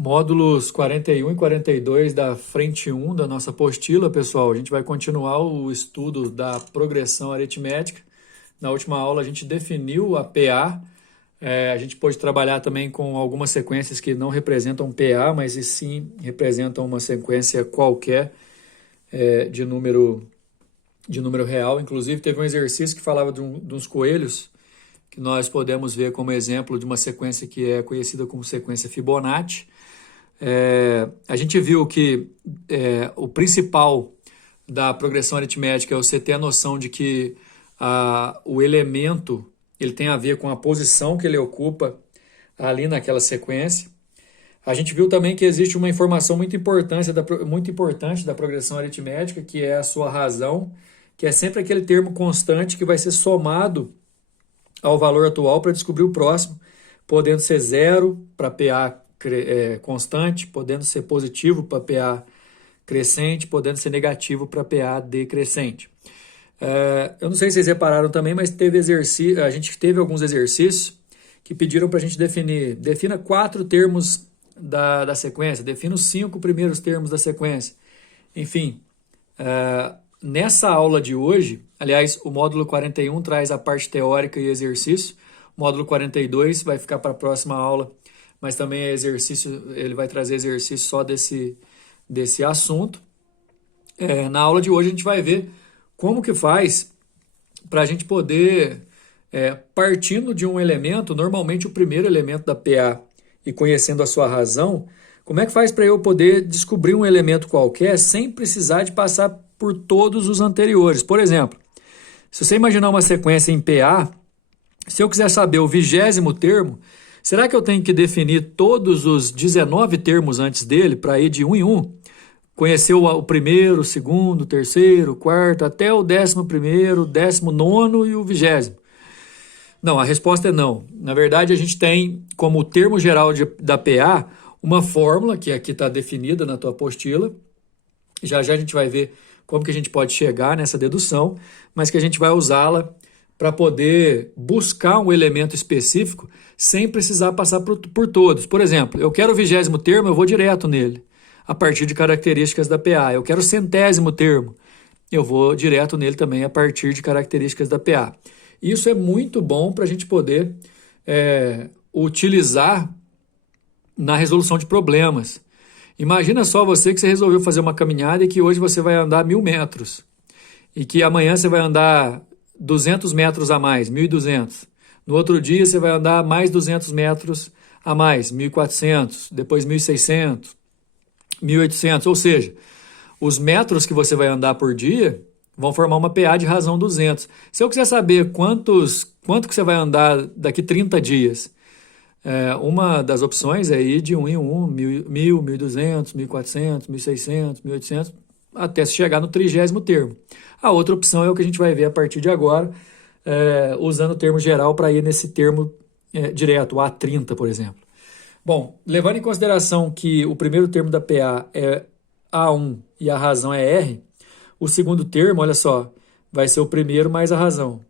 Módulos 41 e 42 da frente 1 da nossa apostila, pessoal. A gente vai continuar o estudo da progressão aritmética. Na última aula a gente definiu a PA. A gente pôde trabalhar também com algumas sequências que não representam PA, mas e sim representam uma sequência qualquer de número real. Inclusive teve um exercício que falava de uns coelhos, que nós podemos ver como exemplo de uma sequência que é conhecida como sequência Fibonacci. A gente viu que o principal da progressão aritmética é você ter a noção de que o elemento ele tem a ver com a posição que ele ocupa ali naquela sequência. A gente viu também que existe uma informação muito importante da progressão aritmética, que é a sua razão, que é sempre aquele termo constante que vai ser somado ao valor atual para descobrir o próximo, podendo ser zero para PA constante, podendo ser positivo para PA crescente, podendo ser negativo para PA decrescente. Eu não sei se vocês repararam também, mas a gente teve alguns exercícios que pediram para a gente defina 4 termos da sequência, defina os 5 primeiros termos da sequência. Enfim, nessa aula de hoje, aliás, o módulo 41 traz a parte teórica e exercício, o módulo 42 vai ficar para a próxima aula, mas também ele vai trazer exercício só desse assunto. Na aula de hoje a gente vai ver como que faz para a gente poder, partindo de um elemento, normalmente o primeiro elemento da PA, e conhecendo a sua razão, como é que faz para eu poder descobrir um elemento qualquer sem precisar de passar por todos os anteriores. Por exemplo, se você imaginar uma sequência em PA, se eu quiser saber o 20º termo, será que eu tenho que definir todos os 19 termos antes dele para ir de um em um? Conhecer o primeiro, o segundo, o terceiro, o quarto, até o 11º, o 19º e o 20º. Não, a resposta é não. Na verdade, a gente tem como termo geral da PA uma fórmula, que aqui está definida na tua apostila. Já já a gente vai ver como que a gente pode chegar nessa dedução, mas que a gente vai usá-la para poder buscar um elemento específico sem precisar passar por todos. Por exemplo, eu quero o 20º termo, eu vou direto nele, a partir de características da PA. Eu quero o 100º termo, eu vou direto nele também a partir de características da PA. Isso é muito bom para a gente poder utilizar na resolução de problemas. Imagina só você resolveu fazer uma caminhada e que hoje você vai andar 1.000 metros e que amanhã você vai andar 200 metros a mais, 1.200. No outro dia você vai andar mais 200 metros a mais, 1.400, depois 1.600, 1.800. Ou seja, os metros que você vai andar por dia vão formar uma PA de razão 200. Se eu quiser saber quanto que você vai andar daqui 30 dias, uma das opções é ir de um em um, 1.000, 1.200, 1.400, 1.600, 1.800, até se chegar no 30º termo. A outra opção é o que a gente vai ver a partir de agora, usando o termo geral para ir nesse termo direto, o A30, por exemplo. Bom, levando em consideração que o primeiro termo da PA é A1 e a razão é R, o segundo termo, olha só, vai ser o primeiro mais a razão.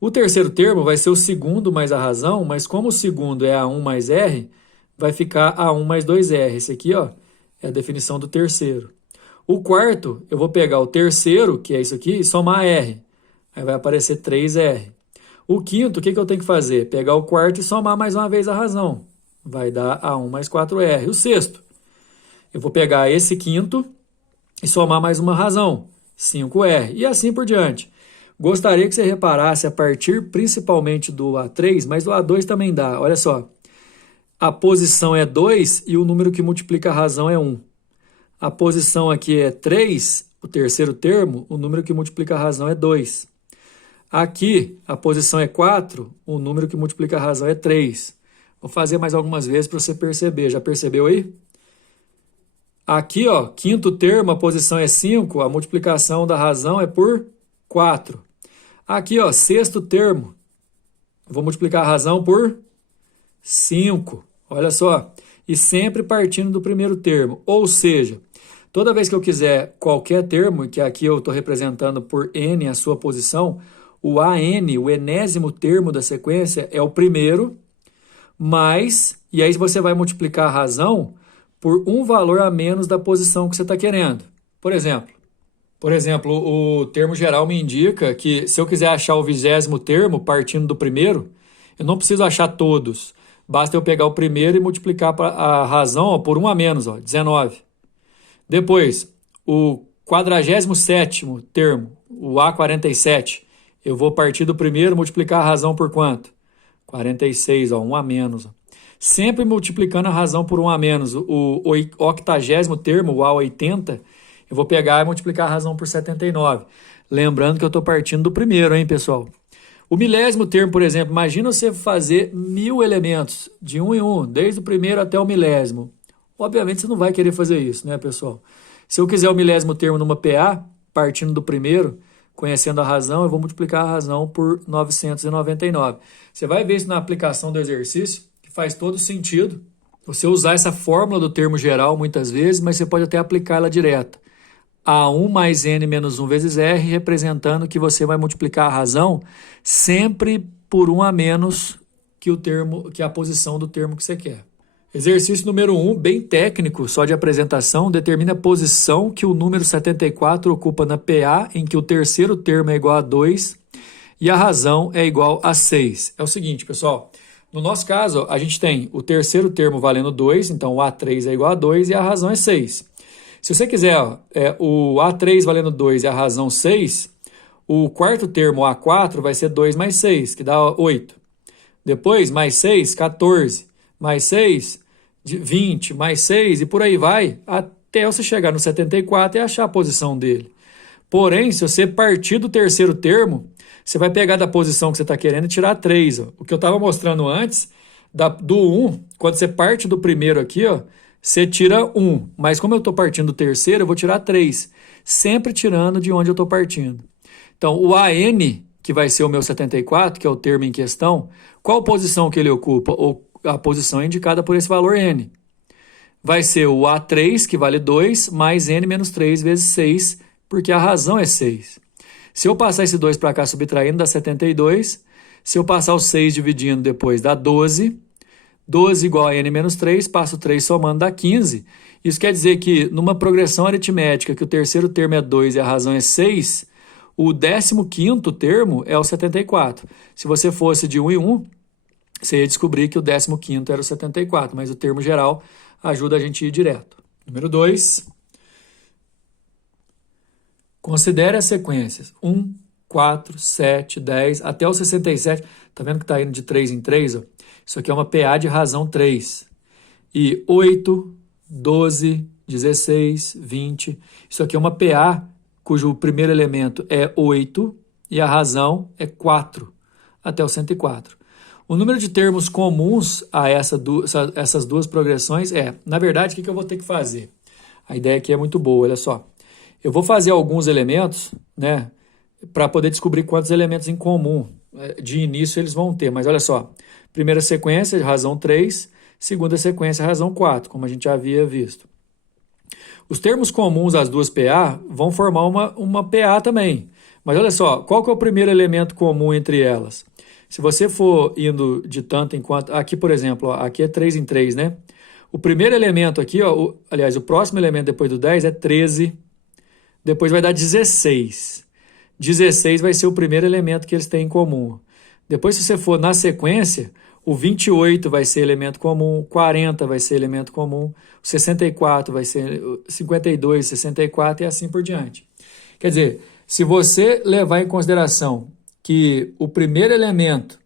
O terceiro termo vai ser o segundo mais a razão, mas como o segundo é A1 mais R, vai ficar A1 mais 2R. Esse aqui, ó, é a definição do terceiro. O quarto, eu vou pegar o terceiro, que é isso aqui, e somar R. Aí vai aparecer 3R. O quinto, o que eu tenho que fazer? Pegar o quarto e somar mais uma vez a razão. Vai dar A1 mais 4R. O sexto, eu vou pegar esse quinto e somar mais uma razão, 5R. E assim por diante. Gostaria que você reparasse a partir principalmente do A3, mas do A2 também dá. Olha só, a posição é 2 e o número que multiplica a razão é 1. A posição aqui é 3, o terceiro termo, o número que multiplica a razão é 2. Aqui, a posição é 4, o número que multiplica a razão é 3. Vou fazer mais algumas vezes para você perceber. Já percebeu aí? Aqui, ó, quinto termo, a posição é 5, a multiplicação da razão é por 4. Aqui, ó, sexto termo, vou multiplicar a razão por 5. Olha só. E sempre partindo do primeiro termo. Ou seja, toda vez que eu quiser qualquer termo, que aqui eu estou representando por N a sua posição, o AN, o enésimo termo da sequência, é o primeiro e aí você vai multiplicar a razão por um valor a menos da posição que você está querendo. Por exemplo, o termo geral me indica que se eu quiser achar o 20º termo partindo do primeiro, eu não preciso achar todos. Basta eu pegar o primeiro e multiplicar a razão por um a menos, 19. Depois, o 47º termo, o A47, eu vou partir do primeiro, multiplicar a razão por quanto? 46, um a menos. Sempre multiplicando a razão por um a menos. O 80º termo, o A80, eu vou pegar e multiplicar a razão por 79. Lembrando que eu estou partindo do primeiro, hein, pessoal? O 1000º termo, por exemplo, imagina você fazer 1000 elementos, de um em um, desde o primeiro até o 1000º. Obviamente você não vai querer fazer isso, né, pessoal? Se eu quiser o 1000º termo numa PA, partindo do primeiro, conhecendo a razão, eu vou multiplicar a razão por 999. Você vai ver isso na aplicação do exercício, que faz todo sentido. Você usar essa fórmula do termo geral muitas vezes, mas você pode até aplicar ela direta. A1 mais n menos 1 vezes r, representando que você vai multiplicar a razão sempre por 1 a menos que a posição do termo que você quer. Exercício número 1, bem técnico, só de apresentação, determina a posição que o número 74 ocupa na PA, em que o terceiro termo é igual a 2 e a razão é igual a 6. É o seguinte, pessoal, no nosso caso, a gente tem o terceiro termo valendo 2, então o A3 é igual a 2 e a razão é 6. Se você quiser o A3 valendo 2 e a razão 6, o quarto termo, o A4, vai ser 2 mais 6, que dá 8. Depois, mais 6, 14. Mais 6, 20, mais 6 e por aí vai, até você chegar no 74 e achar a posição dele. Porém, se você partir do terceiro termo, você vai pegar da posição que você está querendo e tirar 3. O que eu estava mostrando antes, do 1, quando você parte do primeiro aqui, você tira 1. Mas como eu estou partindo do terceiro, eu vou tirar 3. Sempre tirando de onde eu estou partindo. Então, o AN, que vai ser o meu 74, que é o termo em questão, qual posição que ele ocupa? A posição é indicada por esse valor n. Vai ser o A3, que vale 2, mais n menos 3 vezes 6, porque a razão é 6. Se eu passar esse 2 para cá subtraindo, dá 72. Se eu passar o 6 dividindo depois, dá 12. 12 igual a n menos 3, passo 3 somando, dá 15. Isso quer dizer que numa progressão aritmética, que o terceiro termo é 2 e a razão é 6, o 15º termo é o 74. Se você fosse de 1 em 1, você ia descobrir que o 15º era o 74, mas o termo geral ajuda a gente a ir direto. Número 2. Considere as sequências 1, 4, 7, 10, até o 67. Está vendo que está indo de 3 em 3? Isso aqui é uma PA de razão 3. E 8, 12, 16, 20. Isso aqui é uma PA cujo primeiro elemento é 8 e a razão é 4, até o 104. O número de termos comuns a essas duas progressões na verdade, o que eu vou ter que fazer? A ideia aqui é muito boa, olha só. Eu vou fazer alguns elementos, né, para poder descobrir quantos elementos em comum de início eles vão ter. Mas olha só, primeira sequência, razão 3, segunda sequência, razão 4, como a gente já havia visto. Os termos comuns às duas PA vão formar uma PA também. Mas olha só, qual que é o primeiro elemento comum entre elas? Se você for indo de tanto em quanto... Aqui, por exemplo, aqui é 3 em 3, né? O primeiro elemento aqui, aliás, o próximo elemento depois do 10 é 13. Depois vai dar 16. 16 vai ser o primeiro elemento que eles têm em comum. Depois, se você for na sequência, o 28 vai ser elemento comum, o 40 vai ser elemento comum, o 64 vai ser 52, 64 e assim por diante. Quer dizer, se você levar em consideração que o primeiro elemento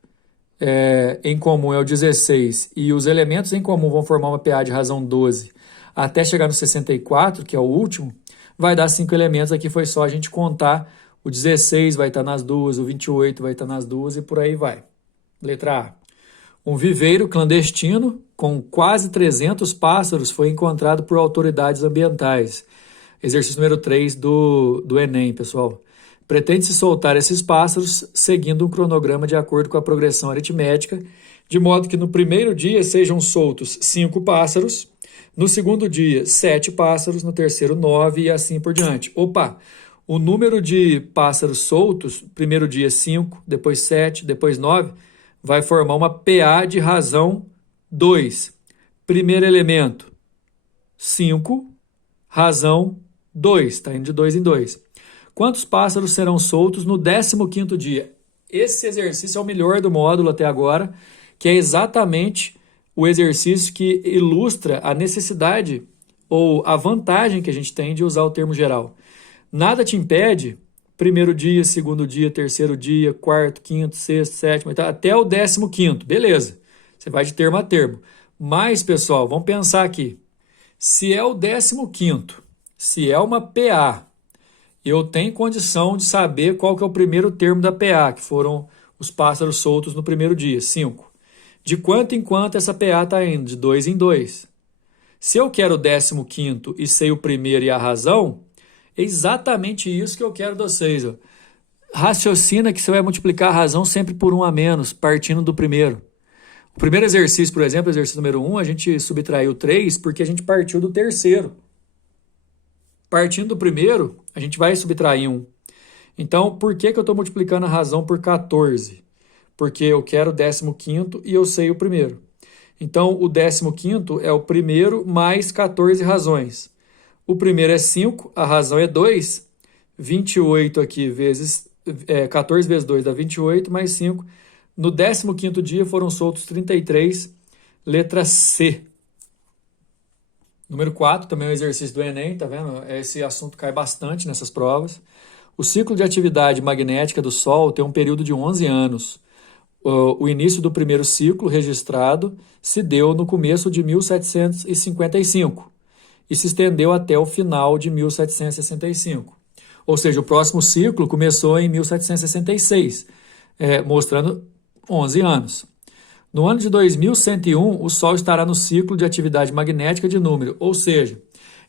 em comum é o 16 e os elementos em comum vão formar uma PA de razão 12 até chegar no 64, que é o último, vai dar 5 elementos. Aqui foi só a gente contar. O 16 vai estar nas duas, o 28 vai estar nas duas e por aí vai. Letra A. Um viveiro clandestino com quase 300 pássaros foi encontrado por autoridades ambientais. Exercício número 3 do Enem, pessoal. Pretende-se soltar esses pássaros seguindo um cronograma de acordo com a progressão aritmética, de modo que no primeiro dia sejam soltos 5 pássaros, no segundo dia 7 pássaros, no terceiro 9 e assim por diante. Opa! O número de pássaros soltos, primeiro dia 5, depois 7, depois 9, vai formar uma PA de razão 2. Primeiro elemento, 5. Razão, 2. Está indo de 2 em 2. Quantos pássaros serão soltos no 15º dia? Esse exercício é o melhor do módulo até agora, que é exatamente o exercício que ilustra a necessidade ou a vantagem que a gente tem de usar o termo geral. Nada te impede, primeiro dia, segundo dia, terceiro dia, quarto, quinto, sexto, sétimo, até o 15º, beleza. Você vai de termo a termo. Mas, pessoal, vamos pensar aqui. Se é o 15º, se é uma PA, eu tenho condição de saber qual que é o primeiro termo da PA, que foram os pássaros soltos no primeiro dia, 5. De quanto em quanto essa PA está indo? De 2 em 2. Se eu quero o 15º e sei o primeiro e a razão, é exatamente isso que eu quero de vocês. Ó. Raciocina que você vai multiplicar a razão sempre por 1 a menos, partindo do primeiro. O primeiro exercício, por exemplo, exercício número 1, a gente subtraiu 3 porque a gente partiu do terceiro. Partindo do primeiro, a gente vai subtrair 1. Então, por que eu estou multiplicando a razão por 14? Porque eu quero o 15º e eu sei o primeiro. Então, o 15º é o primeiro mais 14 razões. O primeiro é 5, a razão é 2. 28 aqui vezes 14 vezes 2 dá 28, mais 5. No 15º dia foram soltos 33, letra C. Número 4, também é um exercício do Enem, tá vendo? Esse assunto cai bastante nessas provas. O ciclo de atividade magnética do Sol tem um período de 11 anos. O início do primeiro ciclo registrado se deu no começo de 1755 e se estendeu até o final de 1765. Ou seja, o próximo ciclo começou em 1766, mostrando 11 anos. No ano de 2101, o Sol estará no ciclo de atividade magnética de número, ou seja,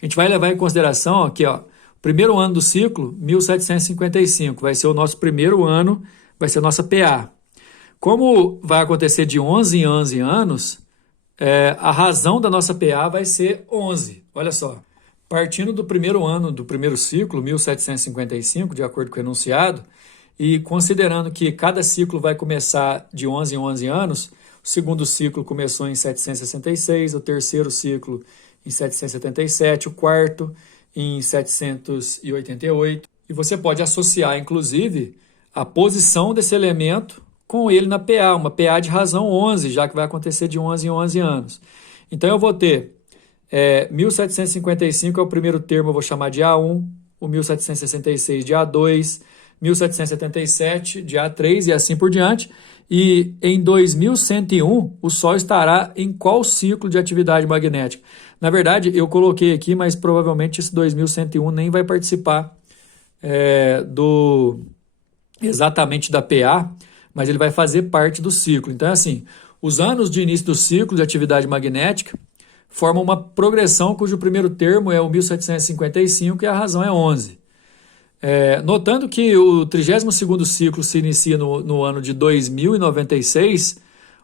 a gente vai levar em consideração aqui, ó, o primeiro ano do ciclo, 1755, vai ser o nosso primeiro ano, vai ser a nossa PA. Como vai acontecer de 11 em 11 anos, a razão da nossa PA vai ser 11. Olha só, partindo do primeiro ano do primeiro ciclo, 1755, de acordo com o enunciado, e considerando que cada ciclo vai começar de 11 em 11 anos, o segundo ciclo começou em 766, o terceiro ciclo em 777, o quarto em 788. E você pode associar, inclusive, a posição desse elemento com ele na PA, uma PA de razão 11, já que vai acontecer de 11 em 11 anos. Então, eu vou ter 1755 é o primeiro termo, eu vou chamar de A1, o 1766 de A2, 1777 de A3 e assim por diante. E em 2101, o Sol estará em qual ciclo de atividade magnética? Na verdade, eu coloquei aqui, mas provavelmente esse 2101 nem vai participar exatamente da PA, mas ele vai fazer parte do ciclo. Então, é assim, os anos de início do ciclo de atividade magnética formam uma progressão cujo primeiro termo é o 1755 e a razão é 11. Notando que o 32º ciclo se inicia no ano de 2096,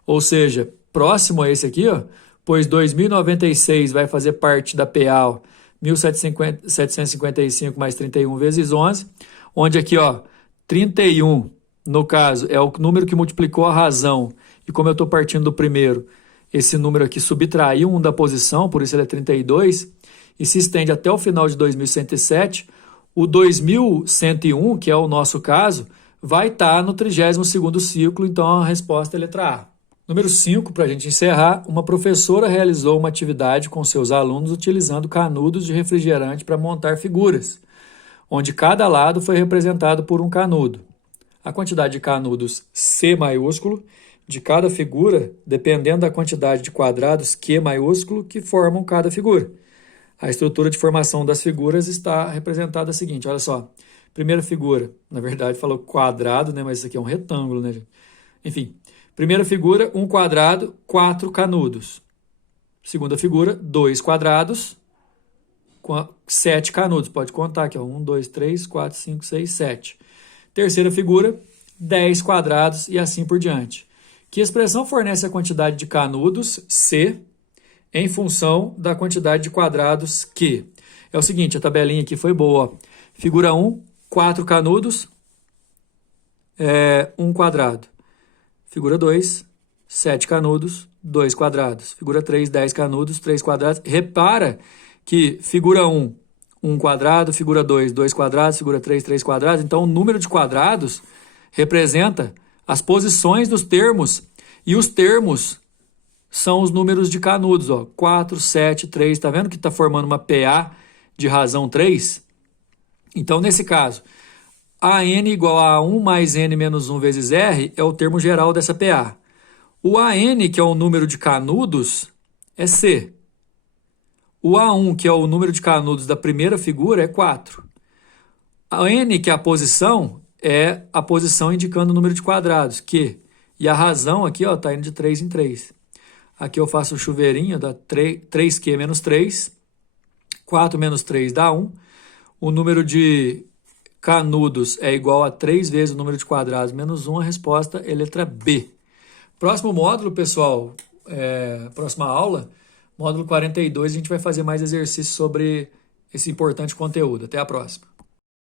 ou seja, próximo a esse aqui, ó, pois 2096 vai fazer parte da PA, 1755 mais 31 vezes 11, onde aqui, ó, 31, no caso, é o número que multiplicou a razão, e como eu estou partindo do primeiro, esse número aqui subtraiu 1 da posição, por isso ele é 32, e se estende até o final de 2107, o 2101, que é o nosso caso, vai estar no 32º ciclo, então a resposta é a letra A. Número 5, para a gente encerrar, uma professora realizou uma atividade com seus alunos utilizando canudos de refrigerante para montar figuras, onde cada lado foi representado por um canudo. A quantidade de canudos C maiúsculo de cada figura, dependendo da quantidade de quadrados Q maiúsculo que formam cada figura. A estrutura de formação das figuras está representada a seguinte, olha só. Primeira figura, na verdade falou quadrado, né, mas isso aqui é um retângulo, né? Enfim, primeira figura, um quadrado, 4 canudos. Segunda figura, 2 quadrados, 7 canudos. Pode contar aqui, ó, 1, 2, 3, 4, 5, 6, 7. Terceira figura, 10 quadrados e assim por diante. Que expressão fornece a quantidade de canudos, C, em função da quantidade de quadrados, Q? É o seguinte, a tabelinha aqui foi boa. Ó. Figura 1, 4 canudos, 1 quadrado. Figura 2, 7 canudos, 2 quadrados. Figura 3, 10 canudos, 3 quadrados. Repara que figura 1, 1 quadrado, figura 2, 2 quadrados, figura 3, 3 quadrados. Então, o número de quadrados representa as posições dos termos, e os termos são os números de canudos, ó, 4, 7, 3, tá vendo que está formando uma PA de razão 3? Então, nesse caso, AN igual a 1 mais N menos 1 vezes R é o termo geral dessa PA. O AN, que é o número de canudos, é C. O A1, que é o número de canudos da primeira figura, é 4. A N, que é a posição indicando o número de quadrados, Q. E a razão aqui está indo de 3 em 3. Aqui eu faço o chuveirinho, dá 3Q menos 3. 4 menos 3 dá 1. O número de canudos é igual a 3 vezes o número de quadrados menos 1. A resposta é letra B. Próximo módulo, pessoal, próxima aula, módulo 42, a gente vai fazer mais exercícios sobre esse importante conteúdo. Até a próxima.